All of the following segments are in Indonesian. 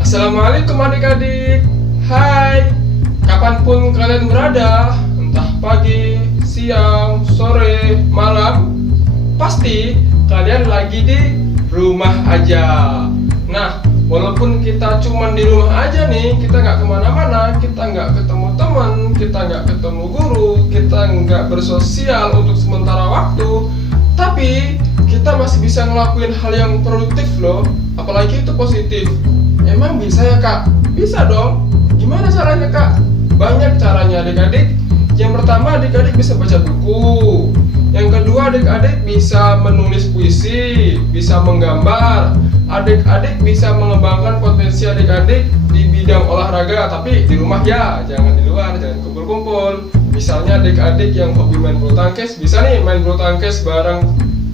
Assalamualaikum adik-adik. Hai, kapanpun kalian berada, entah pagi, siang, sore, malam, pasti kalian lagi di rumah aja. Nah, walaupun kita cuman di rumah aja nih, kita nggak kemana-mana, kita nggak ketemu teman, kita nggak ketemu guru, kita nggak bersosial untuk sementara waktu, tapi kita masih bisa ngelakuin hal yang produktif loh, apalagi itu positif. Emang bisa ya kak? Bisa dong. Gimana caranya kak? Banyak caranya adik-adik. Yang pertama, adik-adik bisa baca buku. Yang kedua, adik-adik bisa menulis puisi, bisa menggambar. Adik-adik bisa mengembangkan potensi adik-adik di bidang olahraga, tapi di rumah ya, jangan di luar, jangan kumpul-kumpul. Misalnya adik-adik yang hobi main bulu tangkis, bisa nih main bulu tangkis bareng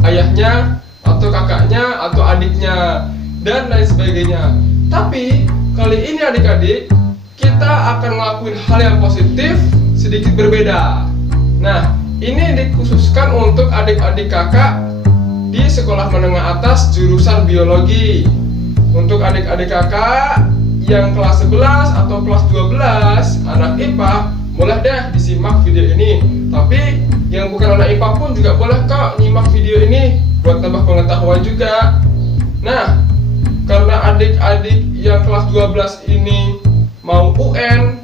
ayahnya atau kakaknya atau adiknya dan lain sebagainya. Tapi kali ini adik-adik, kita akan ngelakuin hal yang positif sedikit berbeda. Nah, ini dikhususkan untuk adik-adik kakak di sekolah menengah atas jurusan biologi. Untuk adik-adik kakak yang kelas 11 atau kelas 12 anak IPA, boleh deh disimak video ini. Tapi yang bukan anak IPA pun juga boleh kok nyimak video ini buat tambah pengetahuan juga. Nah, karena adik-adik yang kelas 12 ini mau UN,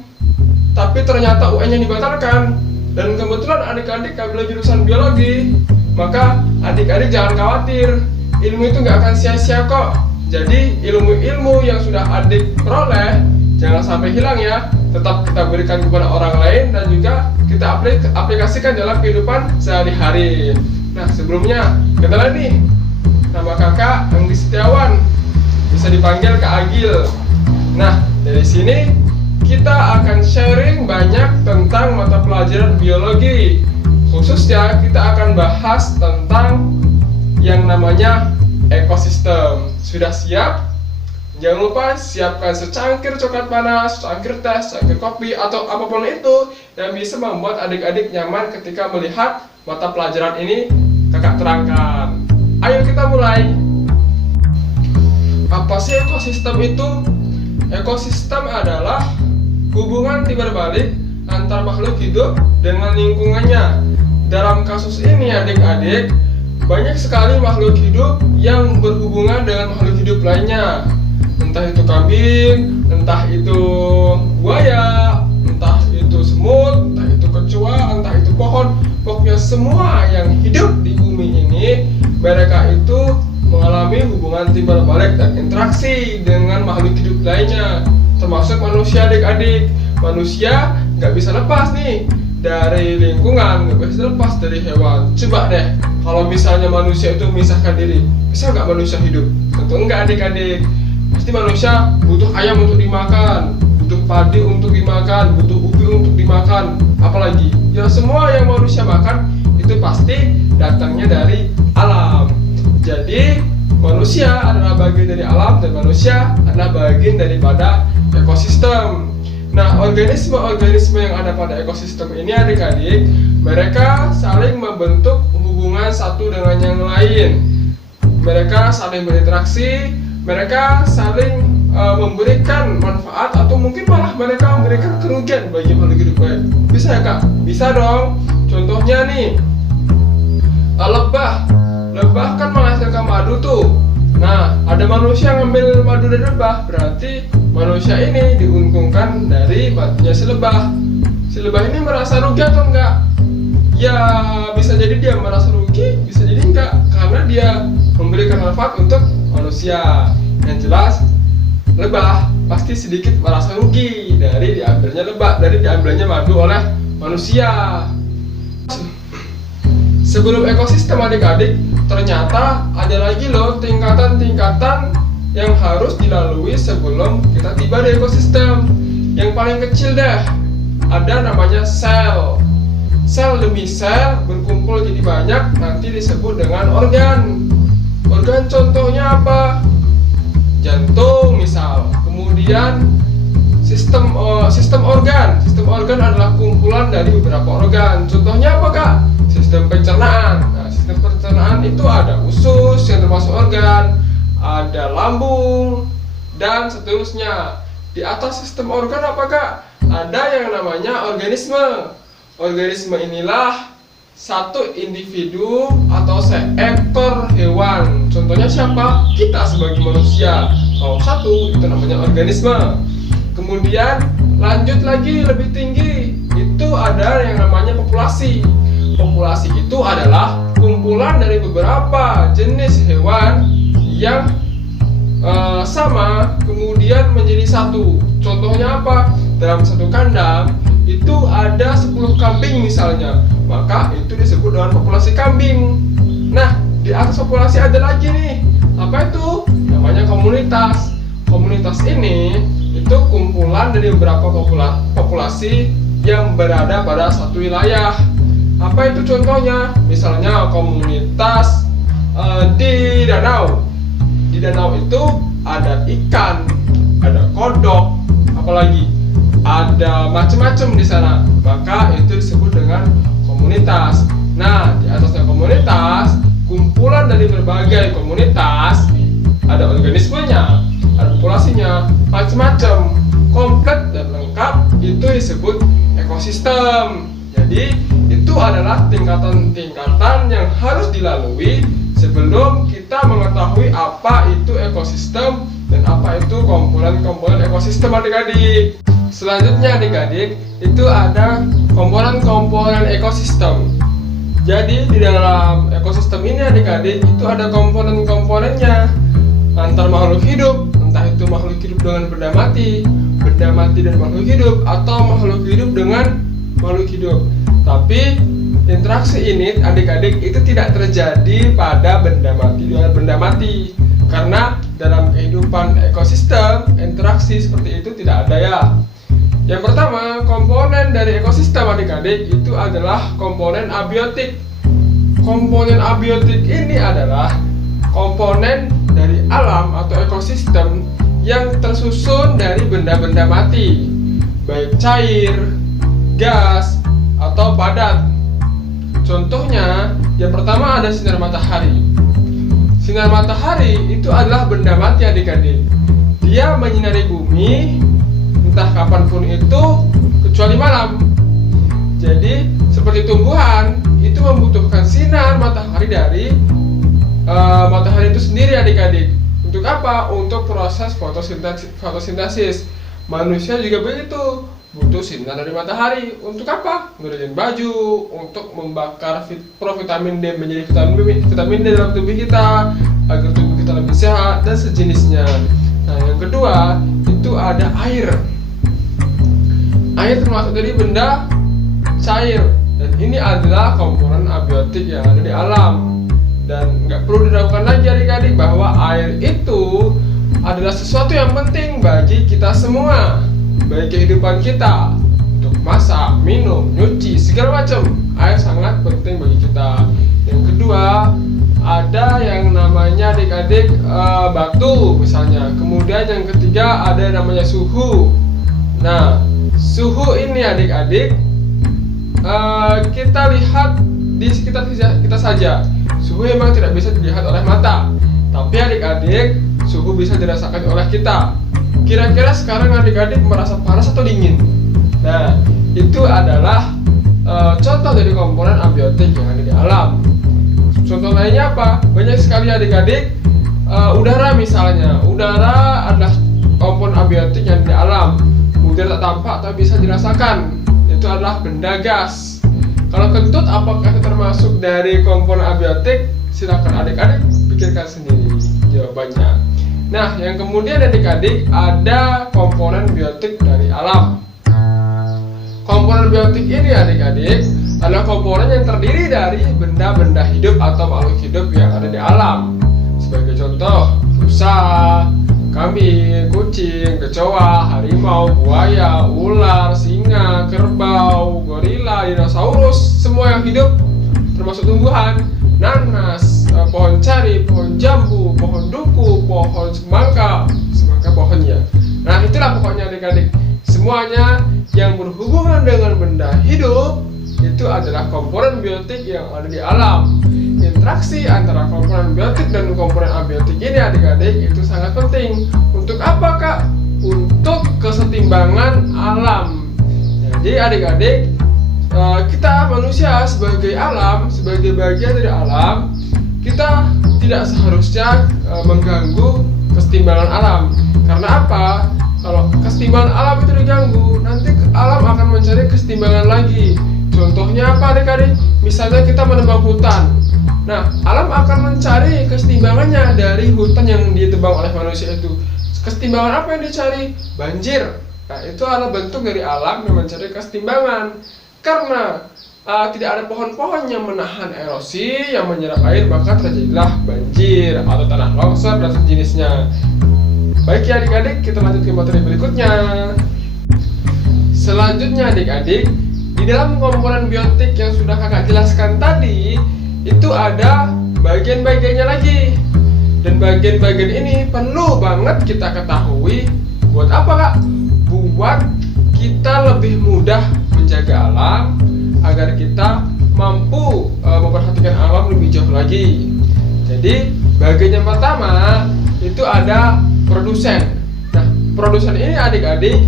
tapi ternyata UN-nya dibatalkan, dan kebetulan adik-adik ambil jurusan biologi, maka adik-adik jangan khawatir, ilmu itu nggak akan sia-sia kok. Jadi ilmu-ilmu yang sudah adik peroleh jangan sampai hilang ya, tetap kita berikan kepada orang lain dan juga kita aplikasikan dalam kehidupan sehari-hari. Nah, sebelumnya kenalan nih, nama kakak Anggi Setiawan, bisa dipanggil Kak Agil. Nah, dari sini kita akan sharing banyak tentang mata pelajaran biologi. Khususnya kita akan bahas tentang yang namanya ekosistem. Sudah siap? Jangan lupa siapkan secangkir coklat panas, secangkir teh, secangkir kopi, atau apapun itu yang bisa membuat adik-adik nyaman ketika melihat mata pelajaran ini kakak terangkan. Ayo kita mulai. Apa sih ekosistem itu? Ekosistem adalah hubungan timbal balik antar makhluk hidup dengan lingkungannya. Dalam kasus ini adik-adik, banyak sekali makhluk hidup yang berhubungan dengan makhluk hidup lainnya. Entah itu kambing, entah itu buaya, entah itu semut, entah itu kecoa, entah itu pohon. Pokoknya semua yang hidup di bumi ini, mereka itu mengalami hubungan timbal balik dan interaksi dengan makhluk hidup lainnya, termasuk manusia adik-adik. Manusia nggak bisa lepas nih dari lingkungan, nggak bisa lepas dari hewan. Coba deh, kalau misalnya manusia itu memisahkan diri, bisa nggak manusia hidup? Tentu enggak adik-adik. Pasti manusia butuh ayam untuk dimakan, butuh padi untuk dimakan, butuh ubi untuk dimakan. Apalagi, ya semua yang manusia makan itu pasti datangnya dari alam. Jadi manusia adalah bagian dari alam dan manusia adalah bagian daripada ekosistem. Nah, organisme-organisme yang ada pada ekosistem ini adik-adik, mereka saling membentuk hubungan satu dengan yang lain. Mereka saling berinteraksi, mereka saling memberikan manfaat atau mungkin malah mereka memberikan kerugian bagi makhluk hidup lain. Bisa ya kak? Bisa dong. Contohnya nih, lebah. Lebah kan menghasilkan madu tuh. Nah, ada manusia yang ngambil madu dari lebah, berarti manusia ini diuntungkan dari madunya si lebah. Si lebah ini merasa rugi atau enggak? Ya, bisa jadi dia merasa rugi, bisa jadi enggak, karena dia memberikan manfaat untuk manusia. Yang jelas, lebah pasti sedikit merasa rugi dari diambilnya madu oleh manusia. Sebelum ekosistem adik-adik, ternyata ada lagi loh tingkatan-tingkatan yang harus dilalui sebelum kita tiba di ekosistem. Yang paling kecil deh, ada namanya sel. sel demi sel berkumpul jadi banyak nanti disebut dengan organ. Organ contohnya apa? Jantung misal. Kemudian sistem organ. Sistem organ adalah kumpulan dari beberapa organ. Contohnya apa, Kak? Sistem pencernaan. Nah, sistem pencernaan itu ada usus yang termasuk organ, ada lambung, dan seterusnya. Di atas sistem organ apa, Kak? Ada yang namanya organisme. Organisme inilah satu individu atau seekor hewan. Contohnya siapa? Kita sebagai manusia. Kalau satu itu namanya organisme. Kemudian lanjut lagi lebih tinggi, itu ada yang namanya populasi. Populasi itu adalah kumpulan dari beberapa jenis hewan yang sama kemudian menjadi satu. Contohnya apa? Dalam satu kandang itu ada 10 kambing misalnya, maka itu disebut dengan populasi kambing. Nah, di atas populasi ada lagi nih. Apa itu? Namanya komunitas. Komunitas ini itu kumpulan dari beberapa populasi yang berada pada satu wilayah. Apa itu contohnya? Misalnya komunitas di danau. Di danau itu ada ikan, ada kodok, apalagi ada macam-macam di sana. Maka itu disebut dengan komunitas. Nah, di atasnya komunitas, kumpulan dari berbagai komunitas, ada organismenya, ada populasinya, macam-macam, komplit dan lengkap, itu disebut ekosistem. Jadi itu adalah tingkatan-tingkatan yang harus dilalui sebelum kita mengetahui apa itu ekosistem dan apa itu komponen-komponen ekosistem, adik-adik. Selanjutnya, adik-adik, itu ada komponen-komponen ekosistem. Jadi di dalam ekosistem ini, adik-adik, itu ada komponen-komponennya antar makhluk hidup, entah itu makhluk hidup dengan benda mati dan makhluk hidup, atau makhluk hidup dengan makhluk hidup. Tapi interaksi ini, adik-adik, itu tidak terjadi pada benda mati dengan benda mati, karena dalam kehidupan ekosistem interaksi seperti itu tidak ada ya. Yang pertama, komponen dari ekosistem, adik-adik, itu adalah komponen abiotik. Komponen abiotik ini adalah komponen dari alam atau ekosistem yang tersusun dari benda-benda mati, baik cair, gas, atau padat. Contohnya, yang pertama ada sinar matahari. Sinar matahari itu adalah benda mati, adik-adik. Dia menyinari bumi entah kapanpun itu, kecuali malam. Jadi seperti tumbuhan itu membutuhkan sinar matahari dari matahari itu sendiri, adik-adik. Untuk apa? Untuk proses fotosintesis. Manusia juga begitu, butuh sinar dari matahari. Untuk apa? Ngeluarin baju, untuk membakar provitamin D menjadi vitamin D dalam tubuh kita, agar tubuh kita lebih sehat dan sejenisnya. Nah, yang kedua itu ada air. Air termasuk dari benda cair, dan ini adalah komponen abiotik yang ada di alam. Dan nggak perlu diragukan lagi, adik-adik, bahwa air itu adalah sesuatu yang penting bagi kita semua, bagi kehidupan kita, untuk masak, minum, nyuci, segala macam. Air sangat penting bagi kita. Yang kedua ada yang namanya, adik-adik, batu misalnya. Kemudian yang ketiga ada yang namanya suhu. Nah, suhu ini, adik-adik, kita lihat di sekitar kita saja. Suhu memang tidak bisa dilihat oleh mata, tapi adik-adik, suhu bisa dirasakan oleh kita. Kira-kira sekarang adik-adik merasa panas atau dingin? Nah, itu adalah contoh dari komponen abiotik yang ada di alam. Contoh lainnya apa? Banyak sekali, adik-adik. Udara misalnya. Udara adalah komponen abiotik yang ada di alam. Udara tak tampak tapi bisa dirasakan. Itu adalah benda gas. Kalau kentut, apakah itu termasuk dari komponen abiotik? Silakan adik-adik pikirkan sendiri jawabannya. Nah, yang kemudian, adik-adik, ada komponen biotik dari alam. Komponen biotik ini, adik-adik, adalah komponen yang terdiri dari benda-benda hidup atau makhluk hidup yang ada di alam. Sebagai contoh, rusa, kambing, kucing, kecoa, harimau, buaya, ular, singa, kerbau, gorila, dinosaurus, semua yang hidup termasuk tumbuhan, nanas, pohon cari, pohon jambu, pohon duku, pohon semangka pohonnya. Nah, itulah pokoknya adik-adik. Semuanya yang berhubungan dengan benda hidup itu adalah komponen biotik yang ada di alam. Interaksi antara komponen biotik dan komponen abiotik ini adik-adik itu sangat penting. Untuk apa, Kak? Untuk kesetimbangan alam. Jadi adik-adik, kita manusia sebagai alam, sebagai bagian dari alam, kita tidak seharusnya mengganggu kesetimbangan alam. Karena apa? Kalau kesetimbangan alam itu diganggu, nanti alam akan mencari kesetimbangan lagi. Contohnya apa adik-adik? Misalnya kita menebang hutan. Nah, alam akan mencari kesetimbangannya dari hutan yang ditebang oleh manusia itu. Kesetimbangan apa yang dicari? Banjir. Nah, itu adalah bentuk dari alam yang mencari kesetimbangan. Karena tidak ada pohon-pohon yang menahan erosi, yang menyerap air, maka terjadilah banjir atau tanah longsor dan sejenisnya. Baik ya adik-adik, kita lanjut ke materi berikutnya. Selanjutnya adik-adik, di dalam komponen biotik yang sudah kakak jelaskan tadi, itu ada bagian-bagiannya lagi. Dan bagian-bagian ini perlu banget kita ketahui. Buat apa, Kak? Buat kita lebih mudah menjaga alam, agar kita mampu memperhatikan alam lebih jauh lagi. Jadi bagian yang pertama itu ada produsen. Nah, produsen ini adik-adik,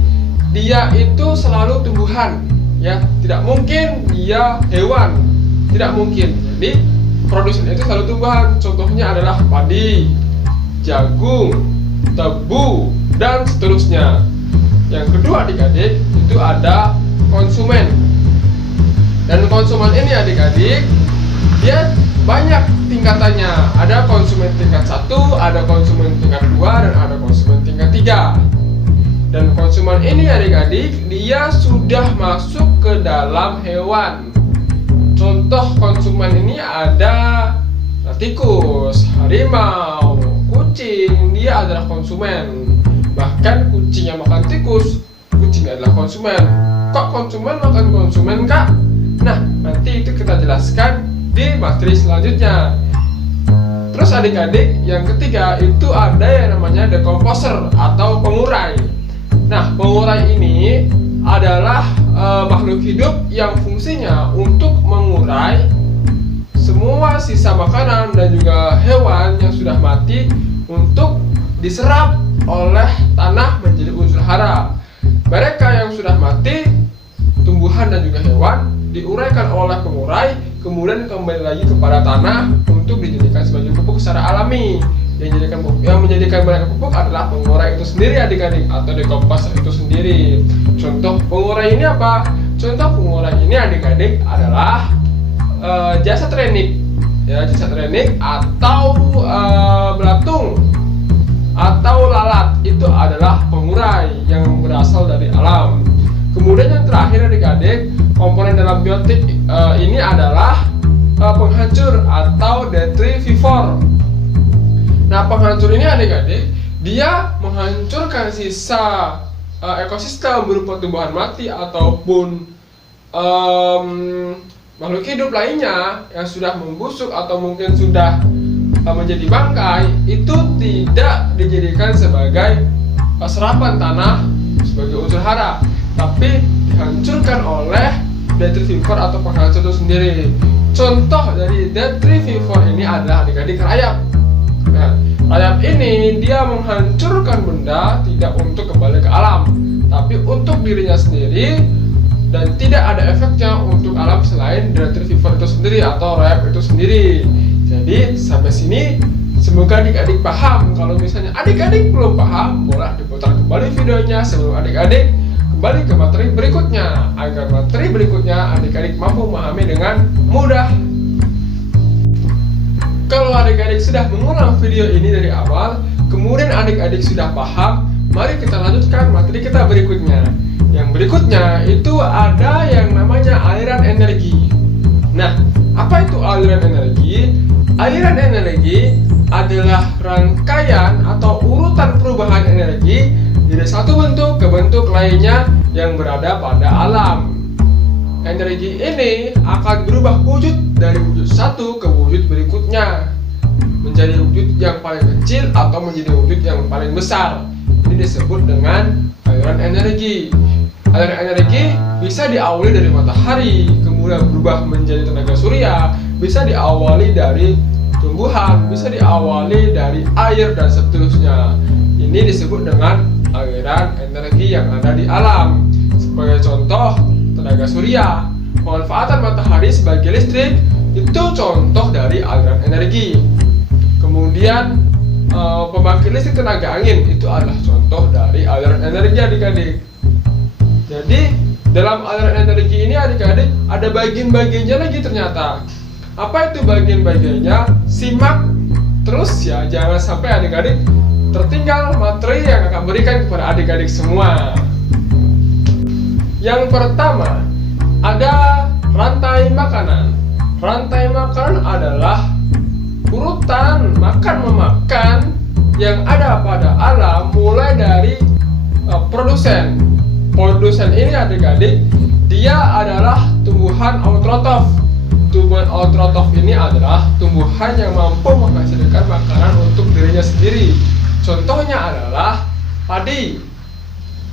dia itu selalu tumbuhan, ya, tidak mungkin dia hewan, tidak mungkin. Jadi produsen itu selalu tumbuhan. Contohnya adalah padi, jagung, tebu, dan seterusnya. Yang kedua adik-adik, itu ada konsumen. Dan konsumen ini adik-adik, dia banyak tingkatannya. Ada konsumen tingkat 1, ada konsumen tingkat 2, dan ada konsumen tingkat 3. Dan konsumen ini adik-adik, dia sudah masuk ke dalam hewan. Contoh konsumen ini ada tikus, harimau, kucing, dia adalah konsumen. Bahkan kucing yang makan tikus, kucing adalah konsumen. Kok konsumen makan konsumen, Kak? Nah, nanti itu kita jelaskan di materi selanjutnya. Terus adik-adik, yang ketiga itu ada yang namanya decomposer atau pengurai. Nah, pengurai ini adalah makhluk hidup yang fungsinya untuk mengurai semua sisa makanan dan juga hewan yang sudah mati untuk diserap oleh tanah menjadi unsur hara. Mereka yang sudah mati, tumbuhan dan juga hewan, diuraikan oleh pengurai, kemudian kembali lagi kepada tanah untuk dijadikan sebagai pupuk secara alami. Yang menjadikan mereka pupuk adalah pengurai itu sendiri adik-adik, atau decomposer itu sendiri. Contoh pengurai ini apa? Contoh pengurai ini adik-adik adalah jasa trenik, ya, jasa trenik atau belatung atau lalat. Itu adalah pengurai yang berasal dari alam. Kemudian yang terakhir adik-adik, komponen dalam biotik ini adalah penghancur atau detrivivore. Nah, penghancur ini adik-adik, dia menghancurkan sisa ekosistem berupa tumbuhan mati ataupun makhluk hidup lainnya yang sudah membusuk atau mungkin sudah menjadi bangkai. Itu tidak dijadikan sebagai serapan tanah sebagai unsur hara, tapi dihancurkan oleh detrivivore atau penghancur itu sendiri. Contoh dari detrivivore ini adalah adik-adik rayap. Nah, rayap ini dia menghancurkan benda tidak untuk kembali ke alam, tapi untuk dirinya sendiri, dan tidak ada efeknya untuk alam selain detrivivore itu sendiri atau rayap itu sendiri. Jadi sampai sini semoga adik-adik paham. Kalau misalnya adik-adik belum paham, boleh diputar kembali videonya sebelum adik-adik kembali ke materi berikutnya, agar materi berikutnya adik-adik mampu memahami dengan mudah. Kalau adik-adik sudah mengulang video ini dari awal, kemudian adik-adik sudah paham, mari kita lanjutkan materi kita berikutnya. Yang berikutnya itu ada yang namanya aliran energi. Nah, apa itu aliran energi? Aliran energi adalah rangkaian atau urutan perubahan energi dari satu bentuk ke bentuk lainnya yang berada pada alam. energi ini akan berubah wujud dari wujud satu ke wujud berikutnya, menjadi wujud yang paling kecil atau menjadi wujud yang paling besar. Ini disebut dengan aliran energi. Aliran energi bisa diawali dari matahari, kemudian berubah menjadi tenaga surya, bisa diawali dari tumbuhan, bisa diawali dari air, dan seterusnya. Ini disebut dengan aliran energi yang ada di alam. Sebagai contoh, tenaga surya, pemanfaatan matahari sebagai listrik, itu contoh dari aliran energi. Kemudian pembangkit listrik tenaga angin, itu adalah contoh dari aliran energi, adik-adik. Jadi dalam aliran energi ini, adik-adik, ada bagian-bagiannya lagi ternyata. Apa itu bagian-bagiannya? Simak terus ya, jangan sampai adik-adik tertinggal materi yang akan berikan kepada adik-adik semua. Yang pertama, ada rantai makanan. Rantai makanan adalah urutan makan-memakan yang ada pada alam, mulai dari produsen. Produsen ini, adik-adik, dia adalah tumbuhan autotrof. Tumbuhan autotrof ini adalah tumbuhan yang mampu menghasilkan makanan untuk dirinya sendiri. Contohnya adalah padi,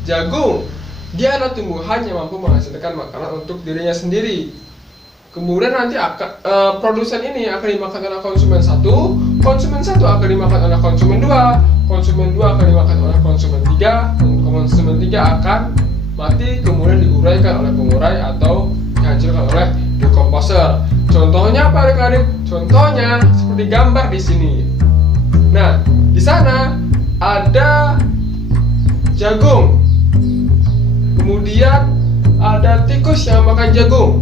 jagung. Dia adalah tumbuhan yang mampu menghasilkan makanan untuk dirinya sendiri. Kemudian nanti produsen ini akan dimakan oleh konsumen satu akan dimakan oleh konsumen dua akan dimakan oleh konsumen tiga, dan konsumen tiga akan mati kemudian diuraikan oleh pengurai atau dihancurkan oleh dekomposer. Contohnya apa, adik-adik? Contohnya seperti gambar di sini. Nah, di sana ada jagung. Kemudian ada tikus yang makan jagung.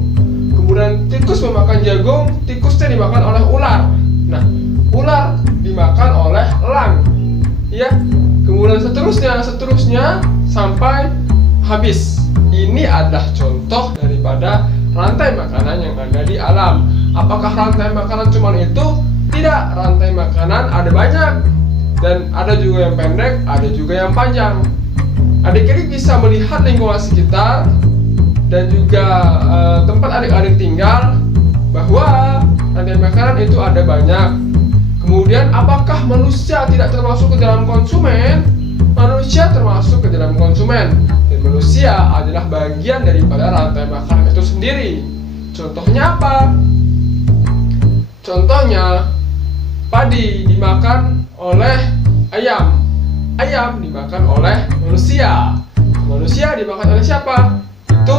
Kemudian tikus memakan jagung, tikusnya dimakan oleh ular. Nah, ular dimakan oleh elang. Ya. Kemudian seterusnya sampai habis. Ini adalah contoh daripada rantai makanan yang ada di alam. Apakah rantai makanan cuma itu? Tidak, rantai makanan ada banyak. Dan ada juga yang pendek, ada juga yang panjang. Adik-adik bisa melihat lingkungan sekitar dan juga tempat adik-adik tinggal bahwa rantai makanan itu ada banyak. Kemudian apakah manusia tidak termasuk ke dalam konsumen? Manusia termasuk ke dalam konsumen, dan manusia adalah bagian daripada rantai makanan itu sendiri. Contohnya apa? Contohnya padi dimakan oleh ayam, ayam dimakan oleh manusia, manusia dimakan oleh siapa? Itu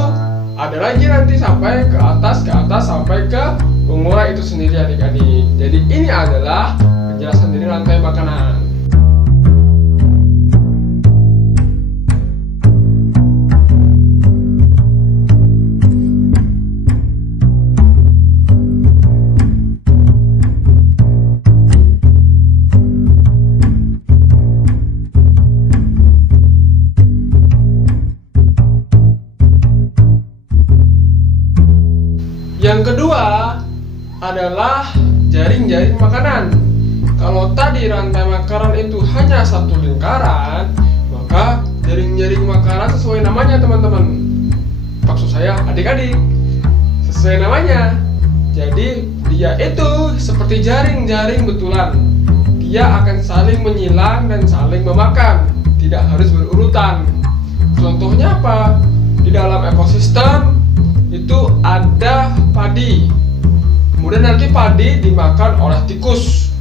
ada lagi nanti sampai ke atas sampai ke pengurai itu sendiri, adik-adik. Jadi ini adalah penjelasan dari rantai makanan. Yang kedua adalah jaring-jaring makanan. Kalau tadi rantai makanan itu hanya satu lingkaran, maka jaring-jaring makanan sesuai namanya, teman-teman. Maksud saya adik-adik, sesuai namanya. Jadi dia itu seperti jaring-jaring betulan. Dia akan saling menyilang dan saling memakan, tidak harus berurutan. Contohnya apa? Di dalam ekosistem itu ada padi, kemudian nanti padi dimakan oleh tikus,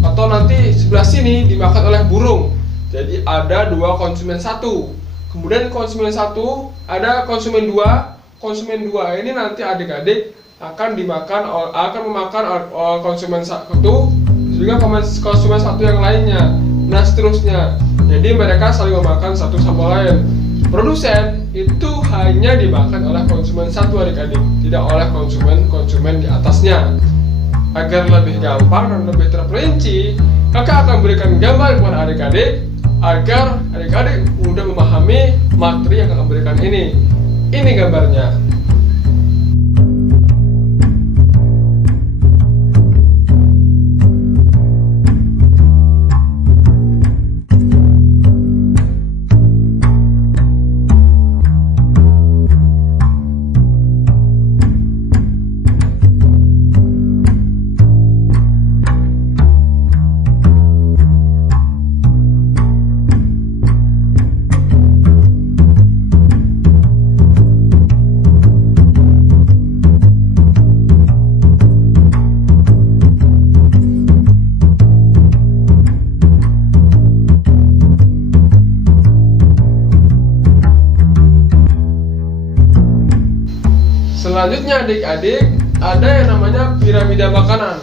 atau nanti sebelah sini dimakan oleh burung. Jadi ada dua konsumen satu. Kemudian konsumen satu ada konsumen dua. Konsumen dua ini nanti adik-adik akan memakan konsumen satu, juga konsumen satu yang lainnya. Nah, seterusnya. Jadi mereka saling memakan satu sama lain. Produsen itu hanya dimakan oleh konsumen satu, adik-adik, tidak oleh konsumen di atasnya. Agar lebih gampang dan lebih terperinci, kakak akan berikan gambar kepada adik-adik agar adik-adik mudah memahami materi yang akan berikan ini. Ini gambarnya. Selanjutnya adik-adik, ada yang namanya piramida makanan.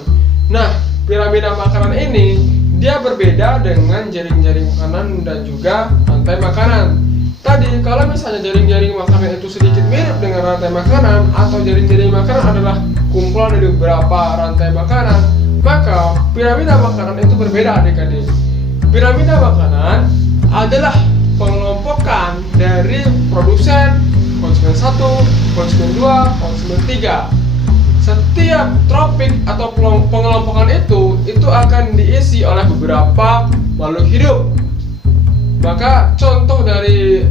Nah, piramida makanan ini dia berbeda dengan jaring-jaring makanan dan juga rantai makanan. Tadi kalau misalnya jaring-jaring makanan itu sedikit mirip dengan rantai makanan, atau jaring-jaring makanan adalah kumpulan dari beberapa rantai makanan, maka piramida makanan itu berbeda adik-adik. Piramida makanan adalah pengelompokan dari produsen, konsumen 1, konsumen 2, konsumen 3. Setiap tropik atau pengelompokan itu akan diisi oleh beberapa makhluk hidup. Maka contoh dari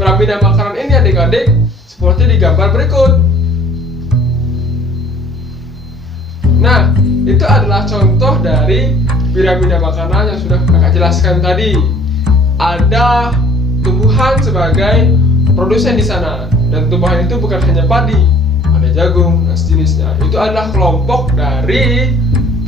piramida makanan ini adik-adik seperti di gambar berikut. Nah, itu adalah contoh dari piramida makanan yang sudah kakak jelaskan tadi. Ada tumbuhan sebagai produsen di sana, dan tumbuhan itu bukan hanya padi, ada jagung dan sejenisnya. Itu adalah kelompok dari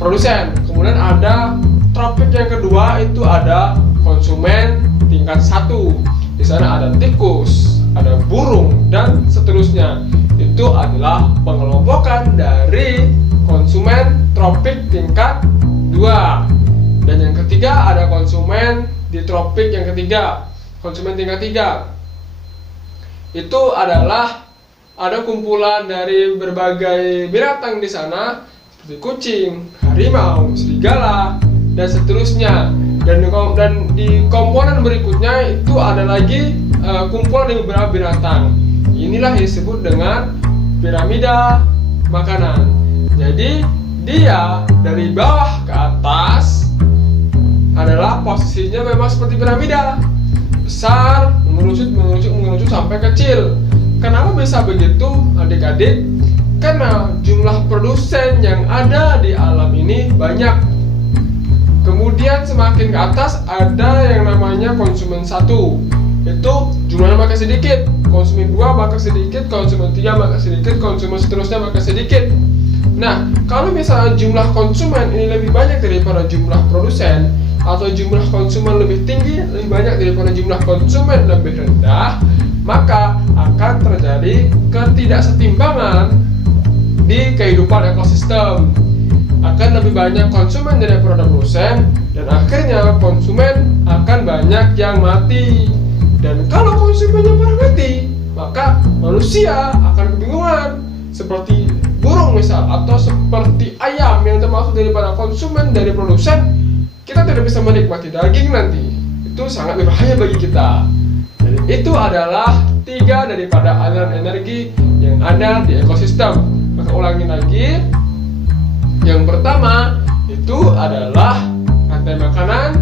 produsen. Kemudian ada tropik yang kedua, itu ada konsumen tingkat 1. Di sana ada tikus, ada burung dan seterusnya. Itu adalah pengelompokan dari konsumen tropik tingkat 2. Dan yang ketiga ada konsumen di tropik yang ketiga, konsumen tingkat 3. Itu adalah ada kumpulan dari berbagai binatang di sana seperti kucing, harimau, serigala dan seterusnya. Dan di komponen berikutnya itu ada lagi kumpulan dari beberapa binatang. Inilah yang disebut dengan piramida makanan. Jadi dia dari bawah ke atas adalah posisinya memang seperti piramida, besar, mengerucut sampai kecil. Kenapa bisa begitu adik-adik? Karena jumlah produsen yang ada di alam ini banyak. Kemudian semakin ke atas ada yang namanya konsumen 1. Itu jumlahnya makin sedikit. Konsumen 2 makin sedikit, konsumen 3 makin sedikit, konsumen seterusnya makin sedikit. Nah, kalau misalnya jumlah konsumen ini lebih banyak daripada jumlah produsen, atau jumlah konsumen lebih tinggi, lebih banyak daripada jumlah konsumen lebih rendah, maka akan terjadi ketidaksetimbangan di kehidupan ekosistem. Akan lebih banyak konsumen daripada produsen, dan akhirnya konsumen akan banyak yang mati. Dan kalau konsumennya pada mati, maka manusia akan kebingungan, seperti burung misal, atau seperti ayam yang termasuk daripada konsumen dari produsen. Kita tidak bisa menikmati daging nanti. Itu sangat berbahaya bagi kita. Dan itu adalah 3 daripada aliran energi yang ada di ekosistem. Maka ulangi lagi. Yang pertama itu adalah rantai makanan,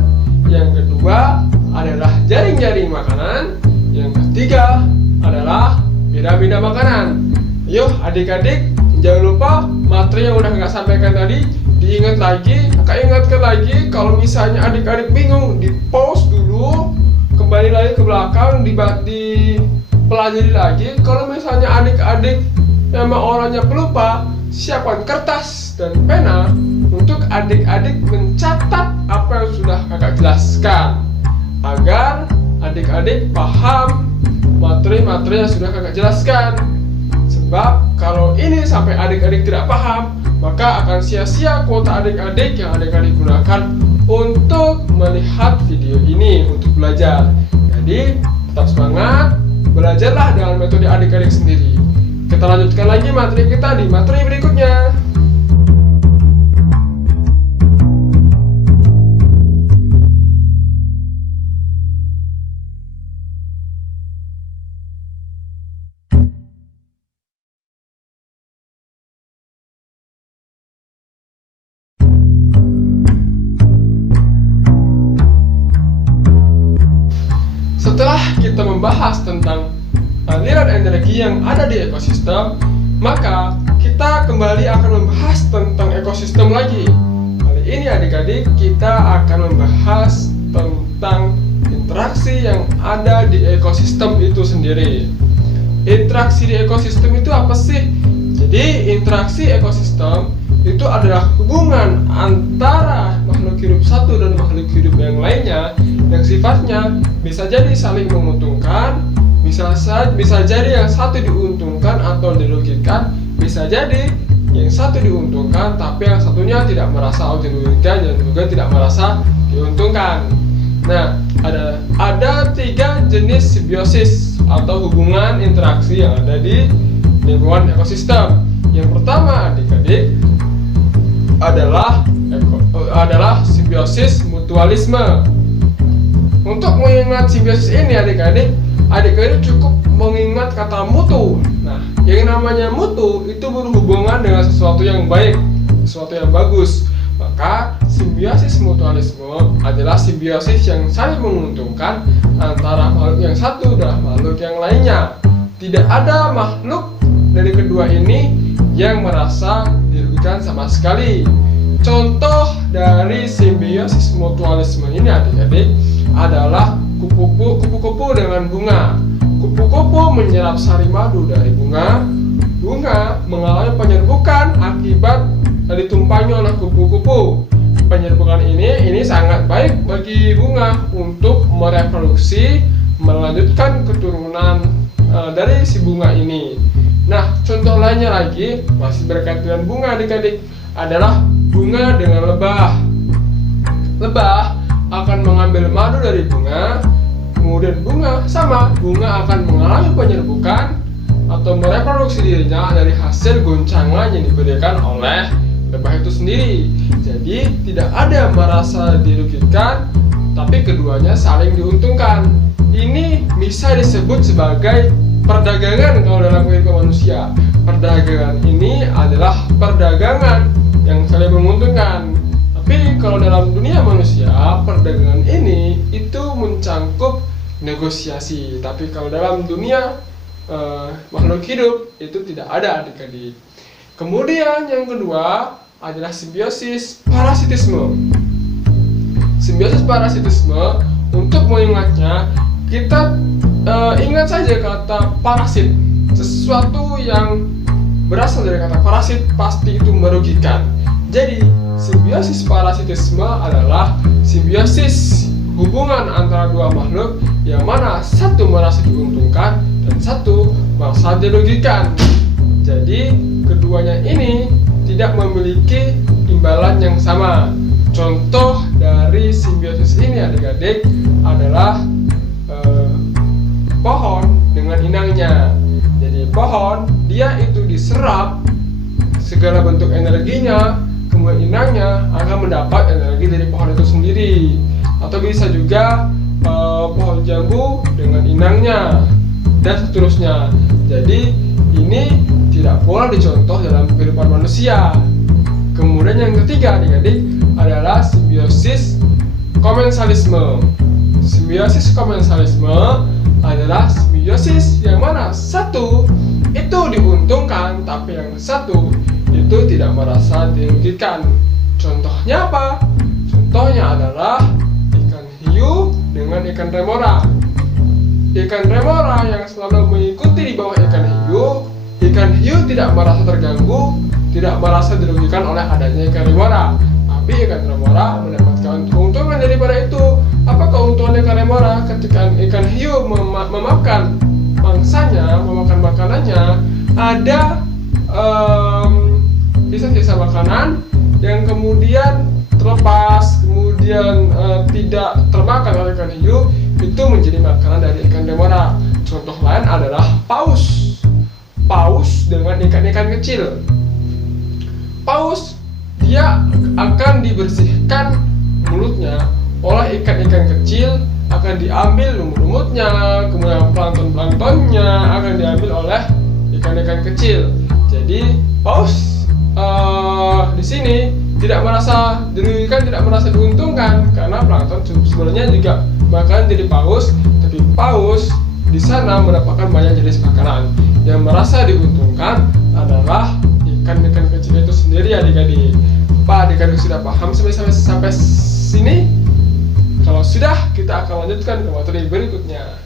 yang kedua adalah jaring-jaring makanan, yang ketiga adalah piramida makanan. Yuk adik-adik, jangan lupa materi yang udah kakak sampaikan tadi diingat lagi. Kakak ingatkan lagi, kalau misalnya adik-adik bingung, di pause dulu, kembali lagi ke belakang, dipelajari lagi. Kalau misalnya adik-adik memang orangnya pelupa, siapkan kertas dan pena untuk adik-adik mencatat apa yang sudah kakak jelaskan, agar adik-adik paham materi-materi yang sudah kakak jelaskan. Sebab kalau ini sampai adik-adik tidak paham, maka akan sia-sia kuota adik-adik yang adik-adik gunakan untuk melihat video ini untuk belajar. Jadi tetap semangat, belajarlah dengan metode adik-adik sendiri. Kita lanjutkan lagi materi kita di materi berikutnya. Setelah kita membahas tentang aliran energi yang ada di ekosistem, maka kita kembali akan membahas tentang ekosistem lagi. Kali ini adik-adik kita akan membahas tentang interaksi yang ada di ekosistem itu sendiri. Interaksi di ekosistem itu apa sih? Jadi interaksi ekosistem itu adalah hubungan antara makhluk hidup satu dan makhluk hidup yang lainnya, yang sifatnya bisa jadi saling menguntungkan, Bisa jadi yang satu diuntungkan atau dirugikan, bisa jadi yang satu diuntungkan tapi yang satunya tidak merasa dirugikan dan juga tidak merasa diuntungkan. Nah, ada 3 jenis simbiosis atau hubungan interaksi yang ada di lingkungan ekosistem. Yang pertama, adik-adik, adalah simbiosis mutualisme. Untuk mengingat simbiosis ini, adik-adik cukup mengingat kata mutu. Nah, yang namanya mutu itu berhubungan dengan sesuatu yang baik, sesuatu yang bagus. Maka simbiosis mutualisme adalah simbiosis yang saling menguntungkan antara makhluk yang satu dan makhluk yang lainnya. Tidak ada makhluk dari kedua ini yang merasa dirugikan sama sekali. Contoh dari simbiosis mutualisme ini, adik-adik, adalah kupu-kupu dengan bunga. Kupu-kupu menyerap sari madu dari bunga. Bunga mengalami penyerbukan akibat ditumpahnya oleh kupu-kupu. Penyerbukan ini sangat baik bagi bunga untuk mereproduksi, melanjutkan keturunan dari si bunga ini. Nah, contoh lainnya lagi masih berkaitan dengan bunga, adik-adik, adalah bunga dengan lebah. Lebah akan mengambil madu dari bunga, kemudian bunga akan mengalami penyerbukan atau mereproduksi dirinya dari hasil goncangan yang diberikan oleh lebah itu sendiri. Jadi tidak ada merasa dirugikan, tapi keduanya saling diuntungkan. Ini bisa disebut sebagai perdagangan kalau dalam kehidupan manusia. Perdagangan ini adalah perdagangan yang saling menguntungkan. Tapi kalau dalam dunia manusia, perdagangan ini itu mencangkup negosiasi. Tapi kalau dalam dunia makhluk hidup itu tidak ada, adik-adik. Kemudian yang kedua adalah simbiosis parasitisme. Simbiosis parasitisme, untuk mengingatnya, kita ingat saja kata parasit. Sesuatu yang berasal dari kata parasit pasti itu merugikan. Jadi simbiosis parasitisme adalah simbiosis hubungan antara dua makhluk yang mana satu merasa diuntungkan dan satu merasa dirugikan. Jadi keduanya ini tidak memiliki imbalan yang sama. Contoh dari simbiosis ini, adik-adik, adalah pohon dengan inangnya. Jadi pohon, dia itu diserap segala bentuk energinya, kemudian inangnya akan mendapat energi dari pohon itu sendiri. Atau bisa juga pohon jambu dengan inangnya, dan seterusnya. Jadi ini tidak pula dicontoh dalam kehidupan manusia. Kemudian yang ketiga, adik-adik, adalah simbiosis komensalisme. Simbiosis komensalisme adalah simbiosis yang mana satu itu diuntungkan tapi yang satu itu tidak merasa dirugikan. Contohnya apa? Contohnya adalah ikan hiu dengan ikan remora. Ikan remora yang selalu mengikuti di bawah ikan hiu tidak merasa terganggu, tidak merasa dirugikan oleh adanya ikan remora. Tapi ikan remora mendapatkan keuntungan daripada itu. Apa keuntungan ikan remora? Ketika ikan hiu memakan mangsanya, memakan makanannya, ada sisa-sisa makanan yang kemudian terlepas, kemudian tidak termakan oleh ikan hiu, itu menjadi makanan dari ikan remora. Contoh lain adalah paus dengan ikan-ikan kecil. Paus, dia akan dibersihkan mulutnya oleh ikan-ikan kecil, akan diambil lumut-lumutnya, kemudian plankton-planktonnya akan diambil oleh ikan-ikan kecil. Jadi paus di sini tidak merasa dirugikan, tidak merasa diuntungkan, karena plankton sebenarnya juga makanan dari paus, tapi paus di sana mendapatkan banyak jenis makanan. Yang merasa diuntungkan adalah ikan-ikan kecil itu sendiri, adik-adik. Apa adik-adik sudah paham sampai sini? Kalau sudah, kita akan lanjutkan ke materi berikutnya.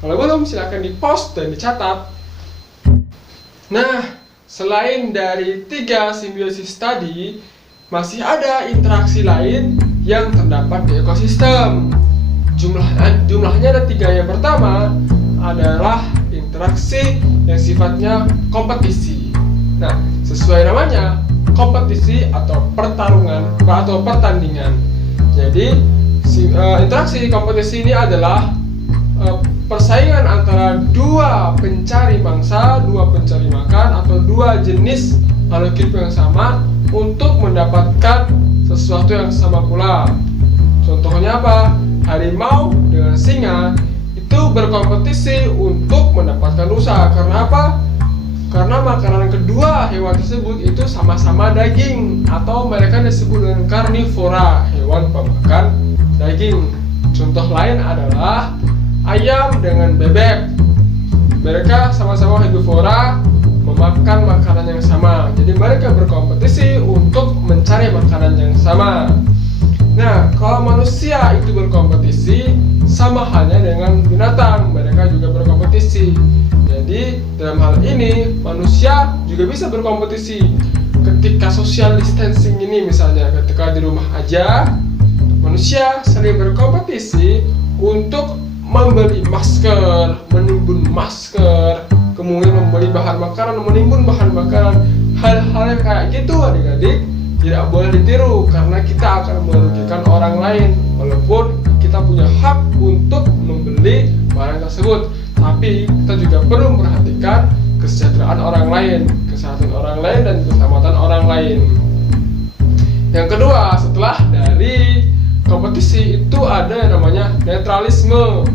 Kalau belum, silakan di-post dan dicatat. Nah, selain dari 3 simbiosis tadi, masih ada interaksi lain yang terdapat di ekosistem. Jumlahnya ada 3. Yang pertama adalah interaksi yang sifatnya kompetisi. Nah, sesuai namanya, kompetisi atau pertarungan atau pertandingan. Jadi, interaksi kompetisi ini adalah persaingan antara dua pencari mangsa, dua pencari makan, atau dua jenis makhluk hidup yang sama untuk mendapatkan sesuatu yang sama pula. Contohnya apa? Harimau dengan singa itu berkompetisi untuk mendapatkan rusa. Karena apa? Karena makanan kedua hewan tersebut itu sama-sama daging, atau mereka disebut dengan karnivora, hewan pemakan daging. Contoh lain adalah ayam dengan bebek. Mereka sama-sama herbivora, memakan makanan yang sama. Jadi mereka berkompetisi untuk mencari makanan yang sama. Nah, kalau manusia itu berkompetisi, sama halnya dengan binatang, mereka juga berkompetisi. Jadi dalam hal ini manusia juga bisa berkompetisi. Ketika social distancing ini, misalnya ketika di rumah aja, manusia sering berkompetisi untuk membeli masker, menimbun masker, kemudian membeli bahan makanan, menimbun bahan makanan. Hal-hal yang kayak gitu adik-adik tidak boleh ditiru, karena kita akan merugikan orang lain. Walaupun kita punya hak untuk membeli barang tersebut, tapi kita juga perlu memperhatikan kesejahteraan orang lain, kesehatan orang lain, dan keselamatan orang lain. Yang kedua, setelah dari kompetisi itu ada yang namanya netralisme.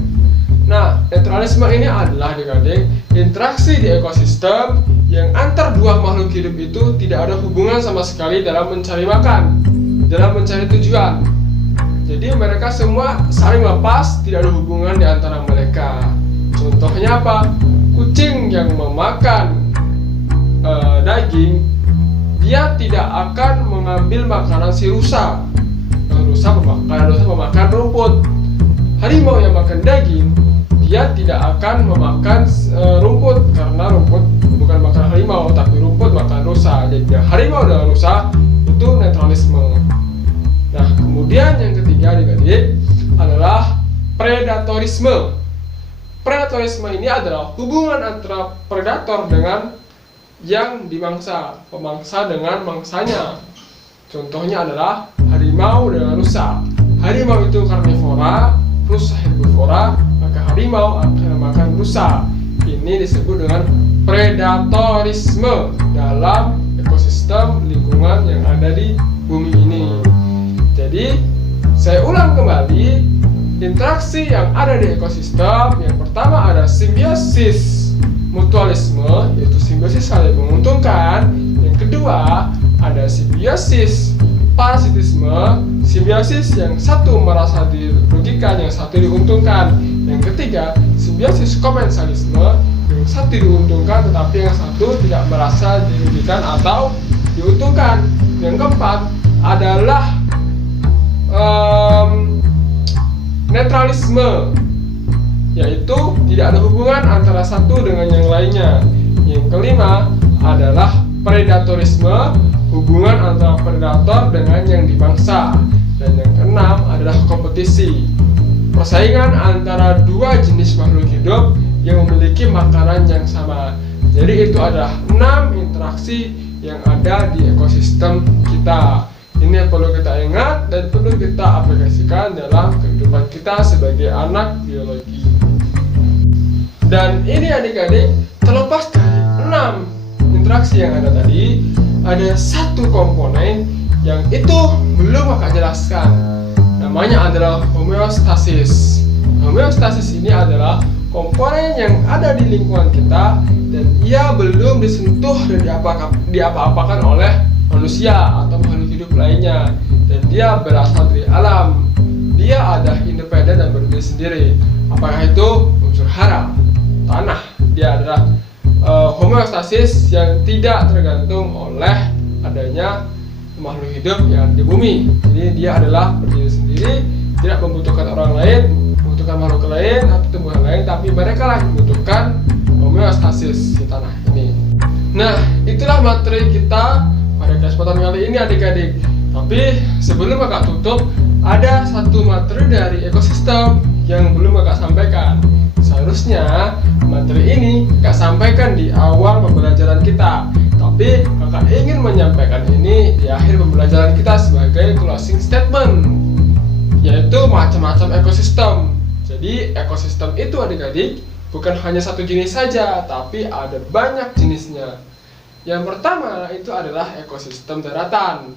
Nah, netralisme ini adalah adik-adik interaksi di ekosistem yang antar dua makhluk hidup itu tidak ada hubungan sama sekali dalam mencari makan, dalam mencari tujuan. Jadi mereka semua saling lepas, tidak ada hubungan di antara mereka. Contohnya apa? Kucing yang memakan daging, dia tidak akan mengambil makanan si rusa. Rusa memakan rumput. Harimau yang makan daging, dia tidak akan memakan rumput, karena rumput bukan makan harimau, tapi rumput makan rusa. Jadi harimau dan rusa itu netralisme. Nah, kemudian yang ketiga adik-adik adalah predatorisme. Predatorisme ini adalah hubungan antara predator dengan yang dimangsa, pemangsa dengan mangsanya. Contohnya adalah harimau dengan rusa. Harimau itu karnivora, rusa herbivora, maka harimau akan makan rusa. Ini disebut dengan predatorisme dalam ekosistem lingkungan yang ada di bumi ini. Jadi, saya ulang kembali, interaksi yang ada di ekosistem, yang pertama ada simbiosis mutualisme, yaitu simbiosis saling menguntungkan. Yang kedua ada simbiosis parasitisme, simbiosis yang satu merasa dirugikan, yang satu diuntungkan. Yang ketiga simbiosis komensalisme, yang satu diuntungkan tetapi yang satu tidak merasa dirugikan atau diuntungkan. Yang keempat adalah netralisme, yaitu tidak ada hubungan antara satu dengan yang lainnya. Yang kelima adalah predatorisme, hubungan antara predator dengan yang dimangsa. Dan yang keenam adalah kompetisi, persaingan antara dua jenis makhluk hidup yang memiliki makanan yang sama. Jadi itu adalah 6 interaksi yang ada di ekosistem kita. Ini yang perlu kita ingat dan perlu kita aplikasikan dalam kehidupan kita sebagai anak biologi. Dan ini adik-adik, terlepas dari 6 interaksi yang ada tadi, ada satu komponen yang itu belum kakak jelaskan. Namanya adalah homeostasis. Homeostasis ini adalah komponen yang ada di lingkungan kita dan ia belum disentuh dan diapa-apakan oleh manusia atau makhluk hidup lainnya, dan dia berasal dari alam. Dia ada independen dan berdiri sendiri. Apakah itu unsur hara, tanah? Dia adalah homeostasis yang tidak tergantung oleh adanya makhluk hidup yang di bumi. Jadi dia adalah berdiri sendiri, tidak membutuhkan orang lain, membutuhkan makhluk lain atau tumbuhan lain, tapi mereka lah yang membutuhkan homeostasis di tanah ini. Nah, itulah materi kita pada kesempatan kali ini adik-adik. Tapi sebelum kakak tutup, ada satu materi dari ekosistem yang belum kakak sampaikan. Seharusnya Seharusnya materi ini kakak sampaikan di awal pembelajaran kita, tapi kakak ingin menyampaikan ini di akhir pembelajaran kita sebagai closing statement, yaitu macam-macam ekosistem. Jadi ekosistem itu adik-adik bukan hanya satu jenis saja, tapi ada banyak jenisnya. Yang pertama itu adalah ekosistem daratan.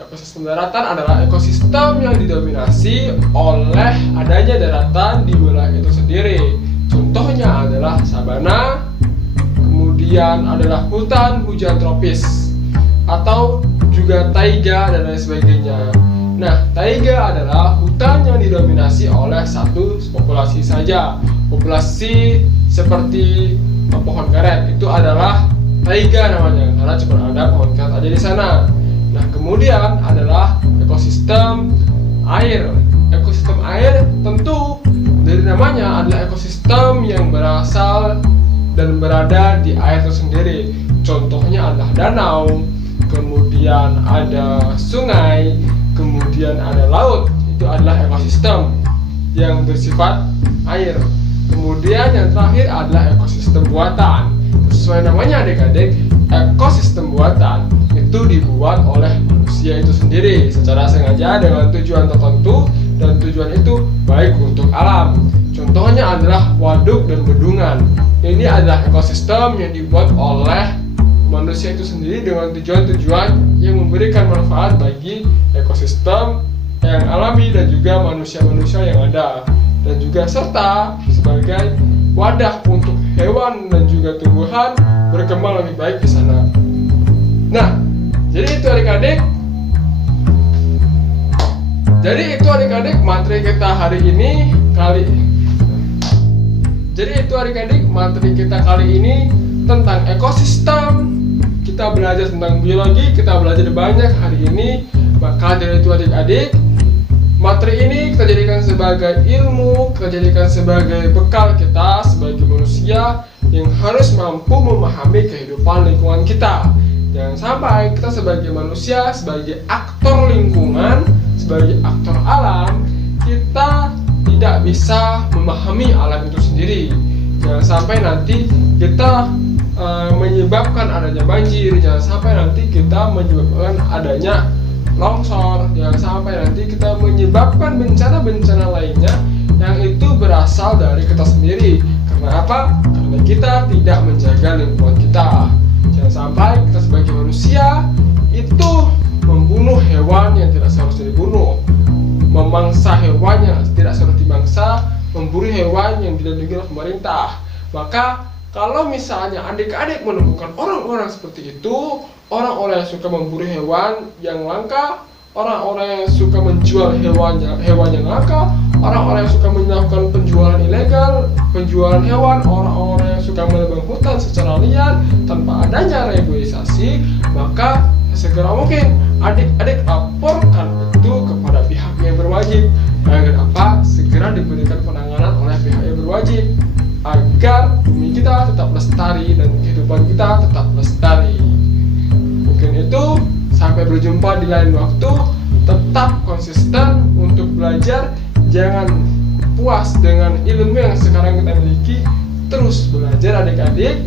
Ekosistem daratan adalah ekosistem yang didominasi oleh adanya daratan di wilayah itu sendiri. Contohnya adalah sabana, kemudian adalah hutan hujan tropis, atau juga taiga dan lain sebagainya. Nah, taiga adalah hutan yang didominasi oleh satu populasi saja. Populasi seperti pohon karet itu adalah taiga namanya, karena cuma ada pohon karet aja di sana. Nah, kemudian adalah ekosistem air. Ekosistem air tentu dari namanya adalah ekosistem yang berasal dan berada di air itu sendiri. Contohnya adalah danau, kemudian ada sungai, kemudian ada laut. Itu adalah ekosistem yang bersifat air. Kemudian yang terakhir adalah ekosistem buatan. Sesuai namanya adik-adik, ekosistem buatan itu dibuat oleh manusia itu sendiri secara sengaja dengan tujuan tertentu, dan tujuan itu baik untuk alam. Contohnya adalah waduk dan bendungan. Ini adalah ekosistem yang dibuat oleh manusia itu sendiri dengan tujuan-tujuan yang memberikan manfaat bagi ekosistem yang alami dan juga manusia-manusia yang ada, dan juga serta sebagai wadah untuk hewan dan juga tumbuhan berkembang lebih baik di sana. Nah, jadi itu adik-adik materi kita hari ini tentang ekosistem. Kita belajar tentang biologi, kita belajar banyak hari ini. Maka dari itu adik-adik, materi ini kita jadikan sebagai ilmu, kita jadikan sebagai bekal kita sebagai manusia yang harus mampu memahami kehidupan lingkungan kita. Jangan sampai kita sebagai manusia, sebagai aktor lingkungan, sebagai aktor alam, kita tidak bisa memahami alam itu sendiri. Jangan sampai nanti kita menyebabkan adanya banjir, jangan sampai nanti kita menyebabkan adanya longsor, jangan sampai nanti kita menyebabkan bencana-bencana lainnya yang itu berasal dari kita sendiri. Karena apa? Karena kita tidak menjaga lingkungan kita. Jangan sampai kita sebagai manusia itu membunuh hewan yang tidak seharusnya dibunuh, memangsa hewan yang tidak seharusnya dimangsa, memburu hewan yang dilindungi oleh pemerintah. Maka kalau misalnya adik-adik menemukan orang-orang seperti itu, orang-orang yang suka memburu hewan yang langka, orang-orang yang suka menjual hewan yang langka, orang-orang yang suka melakukan penjualan ilegal, penjualan hewan, orang-orang yang suka menebang hutan secara liar tanpa adanya regulasi, maka segera mungkin adik-adik laporkan itu kepada pihak yang berwajib, agar apa? Segera diberikan penanganan oleh pihak yang berwajib, agar bumi kita tetap lestari dan kehidupan kita tetap lestari. Mungkin itu, sampai berjumpa di lain waktu. Tetap konsisten untuk belajar, jangan puas dengan ilmu yang sekarang kita miliki. Terus belajar adik-adik,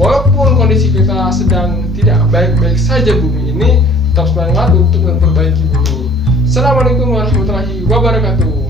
walaupun kondisi kita sedang tidak baik-baik saja bumi ini, tetap semangat untuk memperbaiki bumi. Assalamualaikum warahmatullahi wabarakatuh.